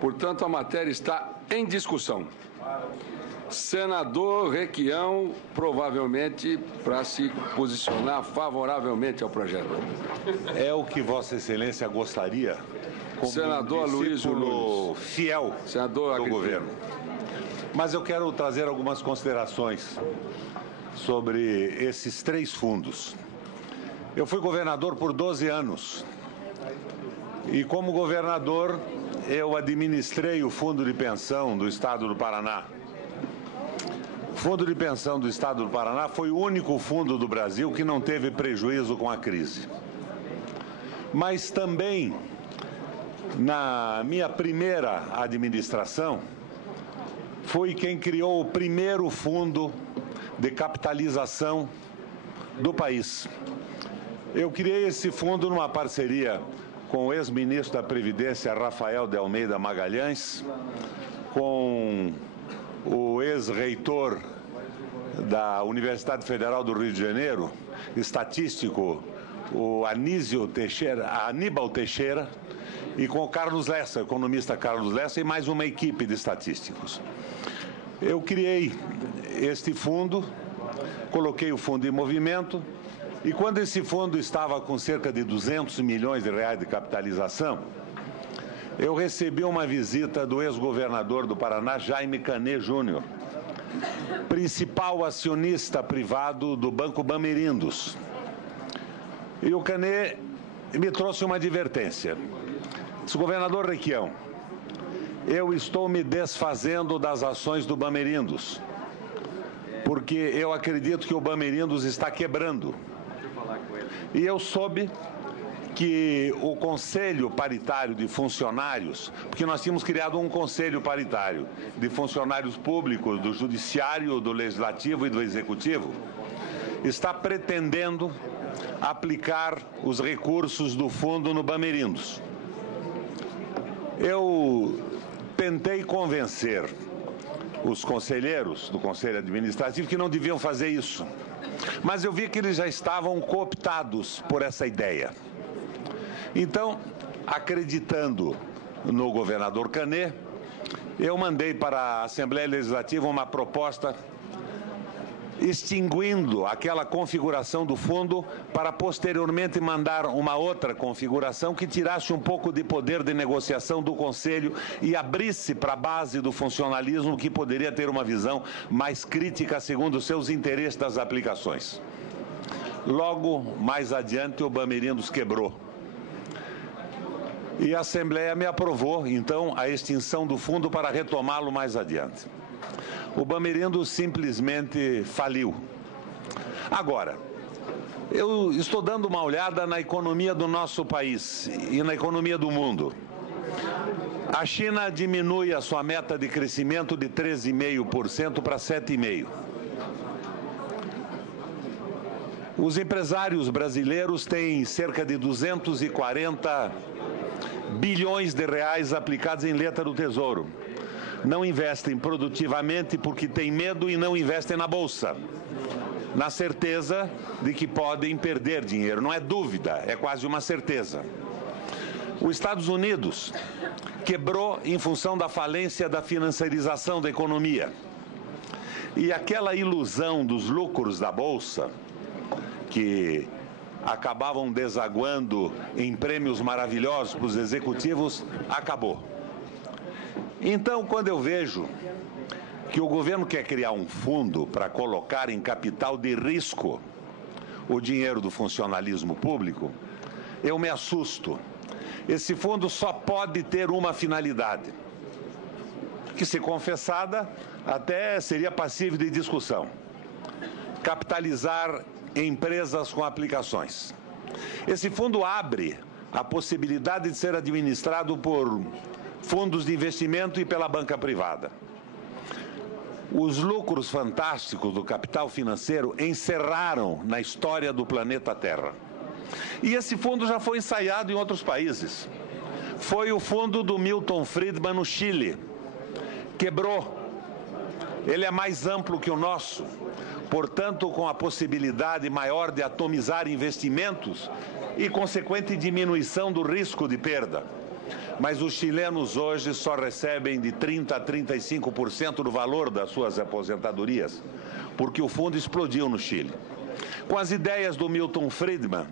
Portanto, a matéria está em discussão. Senador Requião, provavelmente para se posicionar favoravelmente ao projeto. É o que Vossa Excelência gostaria, como Senador Aloysio Nunes, fiel do governo. Mas eu quero trazer algumas considerações sobre esses 3 fundos. Eu fui governador por 12 anos e, como governador, eu administrei o Fundo de Pensão do Estado do Paraná. O Fundo de Pensão do Estado do Paraná foi o único fundo do Brasil que não teve prejuízo com a crise. Mas também, na minha primeira administração, fui quem criou o primeiro fundo de capitalização do país. Eu criei esse fundo numa parceria com o ex-ministro da Previdência, Rafael de Almeida Magalhães, com o ex-reitor da Universidade Federal do Rio de Janeiro, estatístico, o Aníbal Teixeira, e com o Carlos Lessa, o economista Carlos Lessa, e mais uma equipe de estatísticos. Eu criei este fundo, coloquei o fundo em movimento, e quando esse fundo estava com cerca de 200 milhões de reais de capitalização, eu recebi uma visita do ex-governador do Paraná, Jaime Canet Júnior, principal acionista privado do Banco Bamerindos. E o Canet me trouxe uma advertência. Disse: governador Requião, eu estou me desfazendo das ações do Bamerindos, porque eu acredito que o Bamerindos está quebrando. E eu soube que o Conselho Paritário de Funcionários, porque nós tínhamos criado um Conselho Paritário de Funcionários Públicos do Judiciário, do Legislativo e do Executivo, está pretendendo aplicar os recursos do fundo no Bamerindos. Eu tentei convencer os conselheiros do Conselho Administrativo que não deviam fazer isso, mas eu vi que eles já estavam cooptados por essa ideia. Então, acreditando no governador Canet, eu mandei para a Assembleia Legislativa uma proposta extinguindo aquela configuração do fundo para posteriormente mandar uma outra configuração que tirasse um pouco de poder de negociação do Conselho e abrisse para a base do funcionalismo, que poderia ter uma visão mais crítica segundo os seus interesses das aplicações. Logo, mais adiante, o Bamerindos quebrou. E a Assembleia me aprovou, então, a extinção do fundo para retomá-lo mais adiante. O Bamerindos simplesmente faliu. Agora, eu estou dando uma olhada na economia do nosso país e na economia do mundo. A China diminui a sua meta de crescimento de 13,5% para 7,5%. Os empresários brasileiros têm cerca de 240 bilhões de reais aplicados em letra do Tesouro. Não investem produtivamente porque têm medo e não investem na Bolsa, na certeza de que podem perder dinheiro. Não é dúvida, é quase uma certeza. Os Estados Unidos quebrou em função da falência da financiarização da economia. E aquela ilusão dos lucros da Bolsa, que acabavam desaguando em prêmios maravilhosos para os executivos, acabou. Então, quando eu vejo que o governo quer criar um fundo para colocar em capital de risco o dinheiro do funcionalismo público, eu me assusto. Esse fundo só pode ter uma finalidade, que, se confessada, até seria passível de discussão: capitalizar empresas com aplicações. Esse fundo abre a possibilidade de ser administrado por fundos de investimento e pela banca privada. Os lucros fantásticos do capital financeiro encerraram na história do planeta Terra. E esse fundo já foi ensaiado em outros países. Foi o fundo do Milton Friedman no Chile. Quebrou. Ele é mais amplo que o nosso, portanto, com a possibilidade maior de atomizar investimentos e consequente diminuição do risco de perda. mas os chilenos hoje só recebem de 30% a 35% do valor das suas aposentadorias, porque o fundo explodiu no Chile. Com as ideias do Milton Friedman,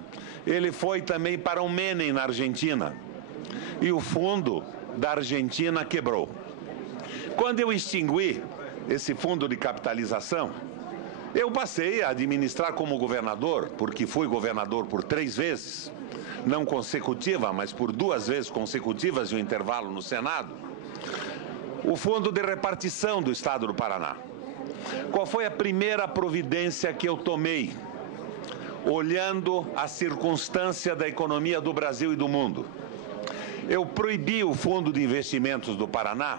ele foi também para o Menem na Argentina, e o fundo da Argentina quebrou. Quando eu extingui esse fundo de capitalização, eu passei a administrar como governador, porque fui governador por 3 vezes, não consecutiva, mas por 2 vezes consecutivas e um intervalo no Senado, o fundo de repartição do Estado do Paraná. Qual foi a primeira providência que eu tomei, olhando a circunstância da economia do Brasil e do mundo? Eu proibi o Fundo de Investimentos do Paraná,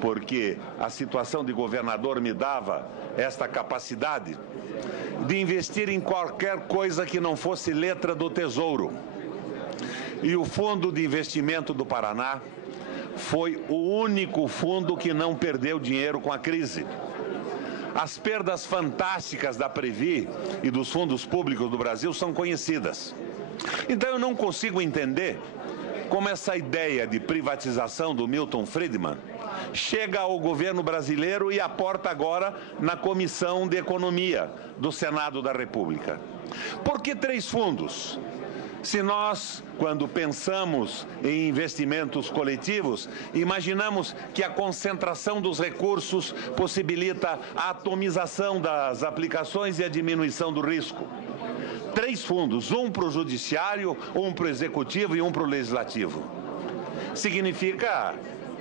porque a situação de governador me dava esta capacidade de investir em qualquer coisa que não fosse letra do Tesouro. E o Fundo de Investimento do Paraná foi o único fundo que não perdeu dinheiro com a crise. As perdas fantásticas da Previ e dos fundos públicos do Brasil são conhecidas. Então eu não consigo entender como essa ideia de privatização do Milton Friedman chega ao governo brasileiro e aporta agora na Comissão de Economia do Senado da República. Por que 3 fundos? Se nós, quando pensamos em investimentos coletivos, imaginamos que a concentração dos recursos possibilita a atomização das aplicações e a diminuição do risco. 3 fundos, um para o judiciário, um para o executivo e um para o legislativo. Significa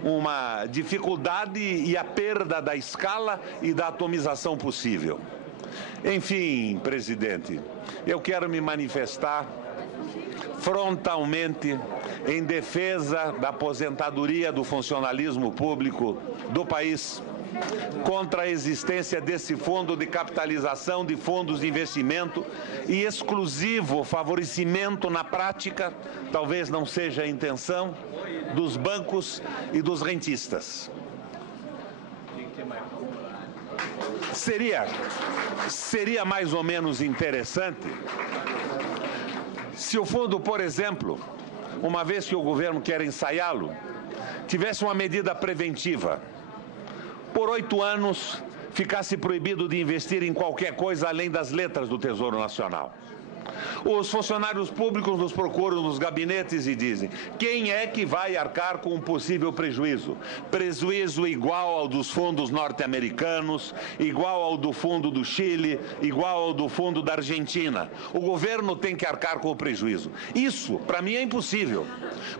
uma dificuldade e a perda da escala e da atomização possível. Enfim, presidente, eu quero me manifestar frontalmente em defesa da aposentadoria do funcionalismo público do país, contra a existência desse fundo de capitalização de fundos de investimento e exclusivo favorecimento na prática, talvez não seja a intenção, dos bancos e dos rentistas. Seria mais ou menos interessante se o fundo, por exemplo, uma vez que o governo quer ensaiá-lo, tivesse uma medida preventiva. Por 8 anos, ficasse proibido de investir em qualquer coisa além das letras do Tesouro Nacional. Os funcionários públicos nos procuram nos gabinetes e dizem: quem é que vai arcar com um possível prejuízo? Prejuízo igual ao dos fundos norte-americanos, igual ao do fundo do Chile, igual ao do fundo da Argentina. O governo tem que arcar com o prejuízo. Isso, para mim, é impossível.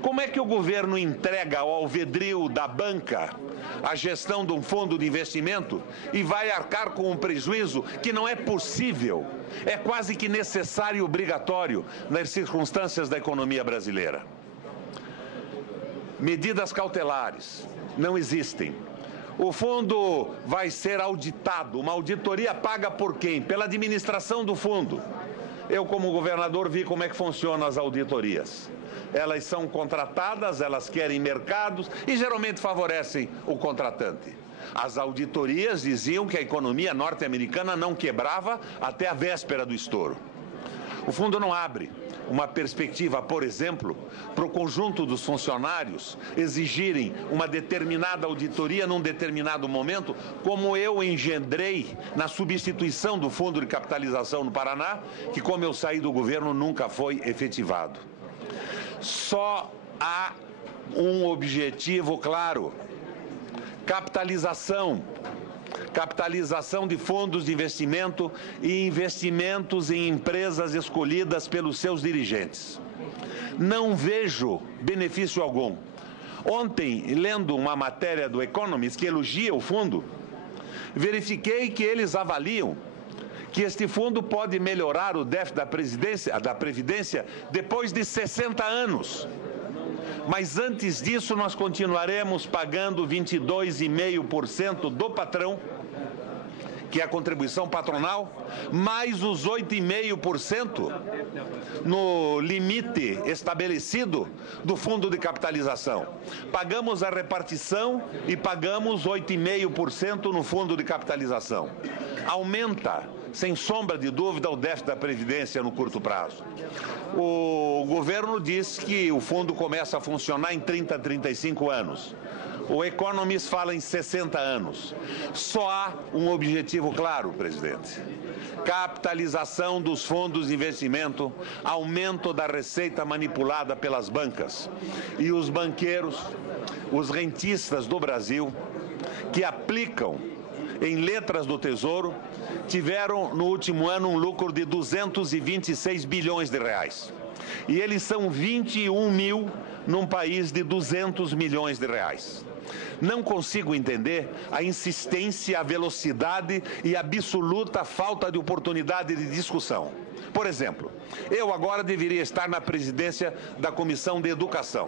Como é que o governo entrega ao alvedrio da banca a gestão de um fundo de investimento e vai arcar com um prejuízo que não é possível? É quase que necessário e obrigatório nas circunstâncias da economia brasileira. Medidas cautelares não existem. O fundo vai ser auditado. Uma auditoria paga por quem? Pela administração do fundo. Eu, como governador, vi como é que funcionam as auditorias. Elas são contratadas, elas querem mercados e geralmente favorecem o contratante. As auditorias diziam que a economia norte-americana não quebrava até a véspera do estouro. O fundo não abre uma perspectiva, por exemplo, para o conjunto dos funcionários exigirem uma determinada auditoria num determinado momento, como eu engendrei na substituição do Fundo de Capitalização no Paraná, que, como eu saí do governo, nunca foi efetivado. Só há um objetivo claro: capitalização de fundos de investimento e investimentos em empresas escolhidas pelos seus dirigentes. Não vejo benefício algum. Ontem, lendo uma matéria do Economist que elogia o fundo, verifiquei que eles avaliam que este fundo pode melhorar o déficit da Previdência depois de 60 anos. Mas antes disso, nós continuaremos pagando 22,5% do patrão, que é a contribuição patronal, mais os 8,5% no limite estabelecido do fundo de capitalização. Pagamos a repartição e pagamos 8,5% no fundo de capitalização. Aumenta sem sombra de dúvida, o déficit da Previdência no curto prazo. O governo diz que o fundo começa a funcionar em 30 a 35 anos. O Economist fala em 60 anos. Só há um objetivo claro, presidente: capitalização dos fundos de investimento, aumento da receita manipulada pelas bancas. E os banqueiros, os rentistas do Brasil, que aplicam em letras do Tesouro, tiveram no último ano um lucro de 226 bilhões de reais. E eles são 21 mil num país de 200 milhões de reais. Não consigo entender a insistência, a velocidade e a absoluta falta de oportunidade de discussão. Por exemplo, eu agora deveria estar na presidência da Comissão de Educação,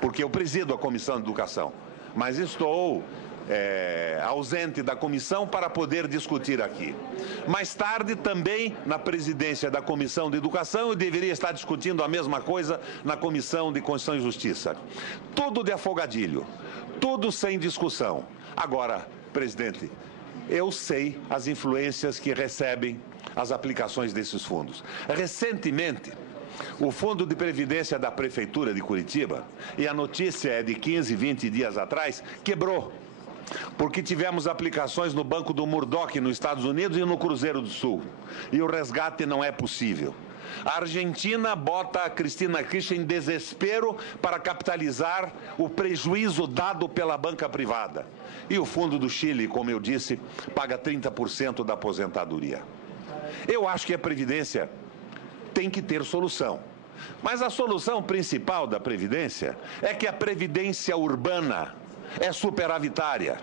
porque eu presido a Comissão de Educação, mas estou ausente da comissão para poder discutir aqui. Mais tarde, também na presidência da Comissão de Educação, eu deveria estar discutindo a mesma coisa na Comissão de Constituição e Justiça. Tudo de afogadilho, tudo sem discussão. Agora, presidente, eu sei as influências que recebem as aplicações desses fundos. Recentemente, o Fundo de Previdência da Prefeitura de Curitiba, e a notícia é de 15, 20 dias atrás, quebrou. Porque tivemos aplicações no Banco do Murdoch nos Estados Unidos e no Cruzeiro do Sul. E o resgate não é possível. A Argentina bota a Cristina Kirchner em desespero para capitalizar o prejuízo dado pela banca privada. E o Fundo do Chile, como eu disse, paga 30% da aposentadoria. Eu acho que a Previdência tem que ter solução. Mas a solução principal da Previdência é que a Previdência urbana é superavitária.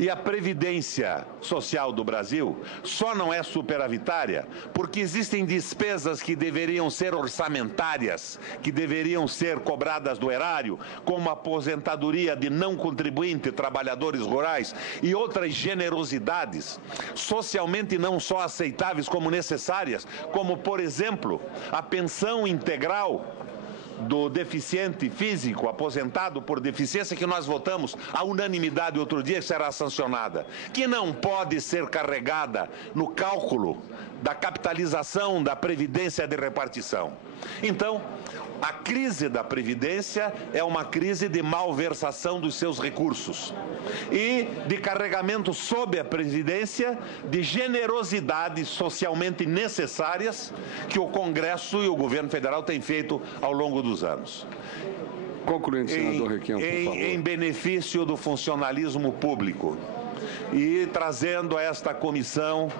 E a Previdência Social do Brasil só não é superavitária porque existem despesas que deveriam ser orçamentárias, que deveriam ser cobradas do erário, como a aposentadoria de não contribuinte, trabalhadores rurais e outras generosidades, socialmente não só aceitáveis como necessárias, como, por exemplo, a pensão integral do deficiente físico, aposentado por deficiência, que nós votamos à unanimidade outro dia, que será sancionada, que não pode ser carregada no cálculo da capitalização da Previdência de repartição. Então, a crise da Previdência é uma crise de malversação dos seus recursos e de carregamento sobre a Previdência de generosidades socialmente necessárias que o Congresso e o Governo Federal têm feito ao longo dos anos. Concluindo, senador Requião, por favor. Em benefício do funcionalismo público e trazendo a esta comissão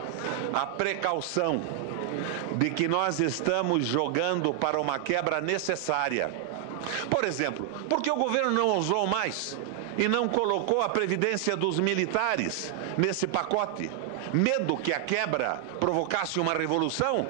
a precaução de que nós estamos jogando para uma quebra necessária. Por exemplo, por que o governo não usou mais e não colocou a previdência dos militares nesse pacote? Medo que a quebra provocasse uma revolução?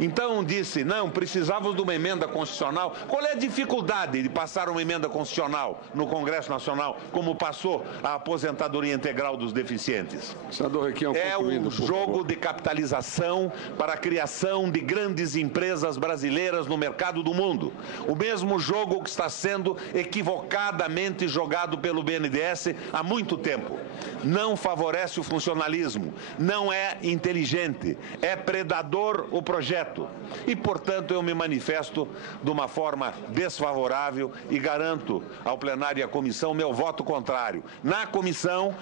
Então disse, não, precisávamos de uma emenda constitucional. Qual é a dificuldade de passar uma emenda constitucional no Congresso Nacional, como passou a aposentadoria integral dos deficientes? Senador Requião, é um jogo de capitalização para a criação de grandes empresas brasileiras no mercado do mundo. O mesmo jogo que está sendo equivocadamente jogado pelo BNDES há muito tempo. Não favorece o funcionalismo, não é inteligente, é predador o projeto. E, portanto, eu me manifesto de uma forma desfavorável e garanto ao plenário e à comissão meu voto contrário. Na Comissão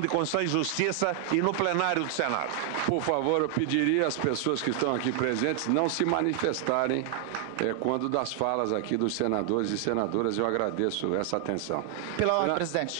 de Constituição e Justiça e no plenário do Senado. Por favor, eu pediria às pessoas que estão aqui presentes não se manifestarem quando das falas aqui dos senadores e senadoras. Eu agradeço essa atenção. Pela ordem, presidente.